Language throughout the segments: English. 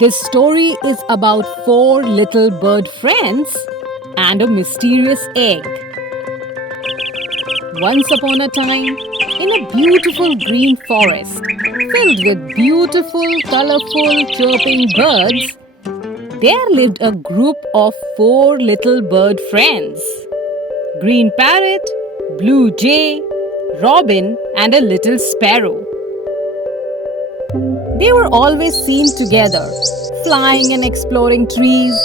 This story is about four little bird friends and a mysterious egg. Once upon a time, in a beautiful green forest filled with beautiful, colorful, chirping birds, there lived a group of four little bird friends: Green Parrot, Blue Jay, Robin, and a little sparrow. They were always seen together, flying and exploring trees,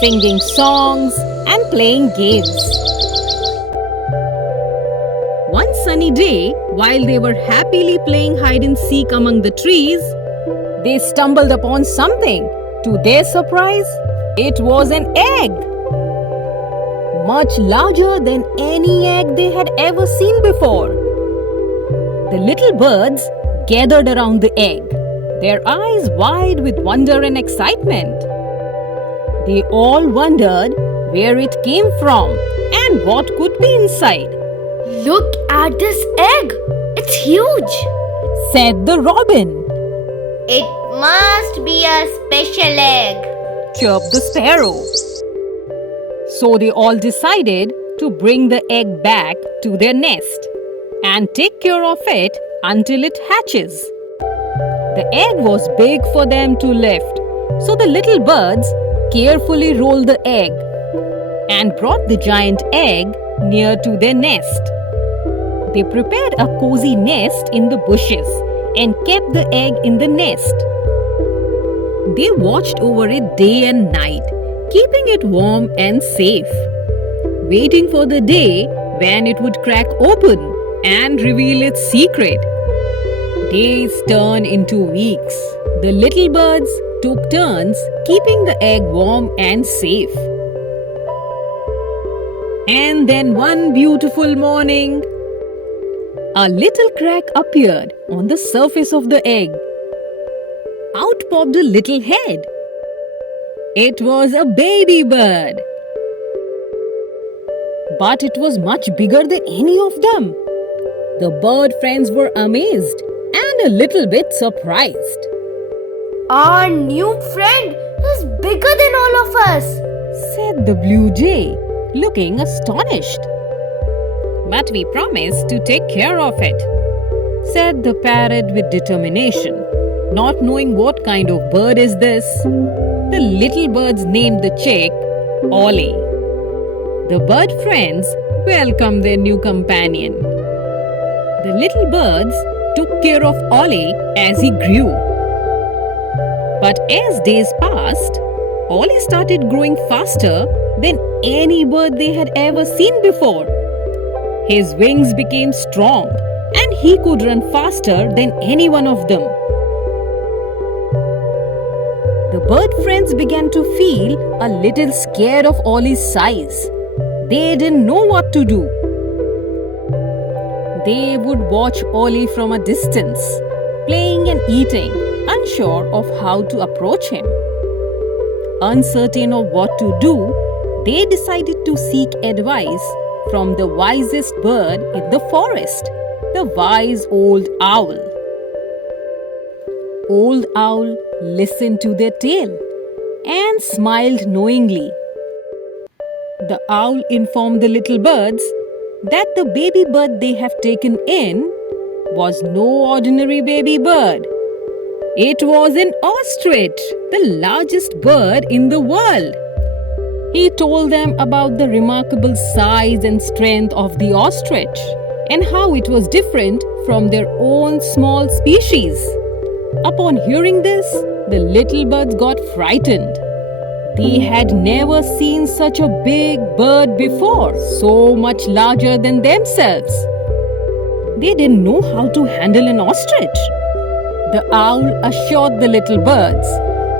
singing songs, and playing games. One sunny day, while they were happily playing hide and seek among the trees, they stumbled upon something. To their surprise, it was an egg, much larger than any egg they had ever seen before. The little birds gathered around the egg, their eyes wide with wonder and excitement. They all wondered where it came from and what could be inside. Look at this egg! It's huge! Said the robin. It must be a special egg! Chirped the sparrow. So they all decided to bring the egg back to their nest and take care of it until it hatches. The egg was big for them to lift, so the little birds carefully rolled the egg and brought the giant egg near to their nest. They prepared a cozy nest in the bushes and kept the egg in the nest. They watched over it day and night, keeping it warm and safe, waiting for the day when it would crack open and reveal its secret. Days turned into weeks. The little birds took turns keeping the egg warm and safe. And then one beautiful morning, a little crack appeared on the surface of the egg. Out popped a little head. It was a baby bird. But it was much bigger than any of them. The bird friends were amazed and a little bit surprised. Our new friend is bigger than all of us! Said the blue jay, looking astonished. But we promised to take care of it, said the parrot with determination. Not knowing what kind of bird is this, the little birds named the chick Ollie. The bird friends welcomed their new companion. The little birds took care of Ollie as he grew. But as days passed, Ollie started growing faster than any bird they had ever seen before. His wings became strong and he could run faster than any one of them. The bird friends began to feel a little scared of Ollie's size. They didn't know what to do. They would watch Ollie from a distance, playing and eating, unsure of how to approach him. Uncertain of what to do, they decided to seek advice from the wisest bird in the forest, the wise old owl. Old Owl listened to their tale and smiled knowingly. The owl informed the little birds that the baby bird they have taken in was no ordinary baby bird. It was an ostrich, the largest bird in the world. He told them about the remarkable size and strength of the ostrich and how it was different from their own small species. Upon hearing this, the little birds got frightened. They had never seen such a big bird before, so much larger than themselves. They didn't know how to handle an ostrich. The owl assured the little birds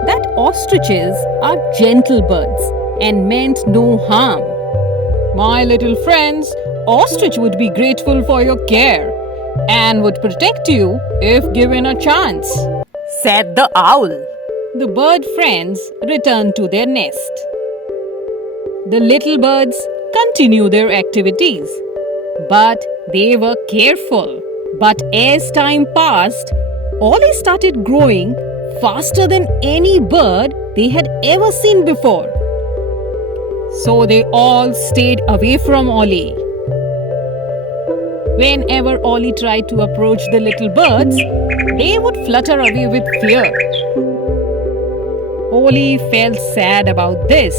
that ostriches are gentle birds and meant no harm. My little friends, ostrich would be grateful for your care and would protect you if given a chance, said the owl. The bird friends returned to their nest. The little birds continued their activities, but they were careful. But as time passed, Ollie started growing faster than any bird they had ever seen before. So they all stayed away from Ollie. Whenever Ollie tried to approach the little birds, they would flutter away with fear. Ollie felt sad about this.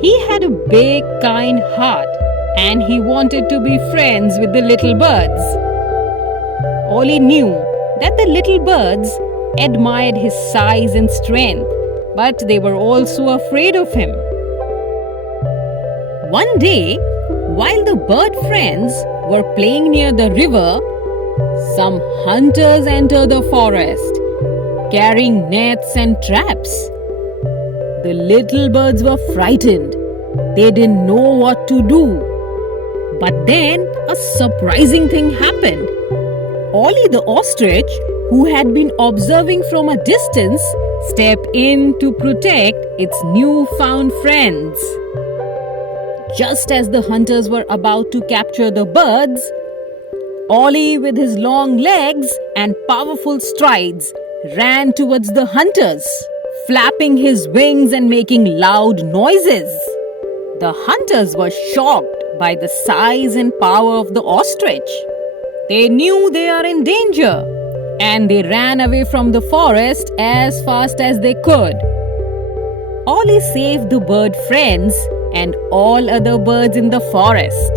He had a big, kind heart and he wanted to be friends with the little birds. Ollie knew that the little birds admired his size and strength, but they were also afraid of him. One day, while the bird friends were playing near the river, some hunters entered the forest, carrying nets and traps. The little birds were frightened. They didn't know what to do. But then a surprising thing happened. Ollie the ostrich, who had been observing from a distance, stepped in to protect its newfound friends. Just as the hunters were about to capture the birds, Ollie, with his long legs and powerful strides, ran towards the hunters, flapping his wings and making loud noises. The hunters were shocked by the size and power of the ostrich. They knew they are in danger and they ran away from the forest as fast as they could. Ollie saved the bird friends and all other birds in the forest.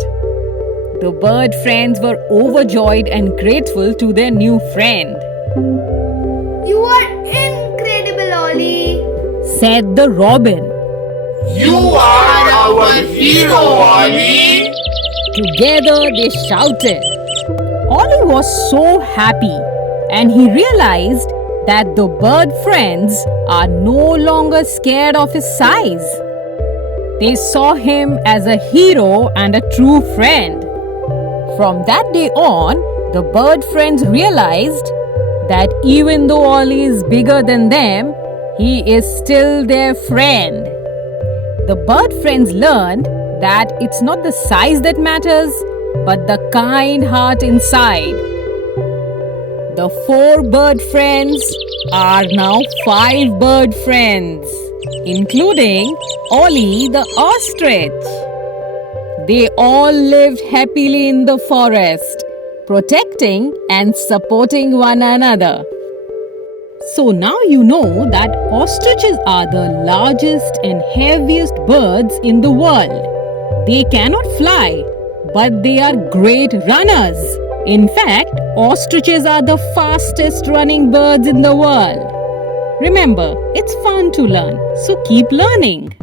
The bird friends were overjoyed and grateful to their new friend. You are incredible, Ollie, said the robin. You are our hero, Ollie! Together they shouted. Ollie was so happy and he realized that the bird friends are no longer scared of his size. They saw him as a hero and a true friend. From that day on, the bird friends realized that even though Ollie is bigger than them, he is still their friend. The bird friends learned that it's not the size that matters, but the kind heart inside. The 4 bird friends are now 5 bird friends, including Ollie the ostrich. They all lived happily in the forest, protecting and supporting one another. So now you know that ostriches are the largest and heaviest birds in the world. They cannot fly, but they are great runners. In fact, ostriches are the fastest running birds in the world. Remember, it's fun to learn, so keep learning.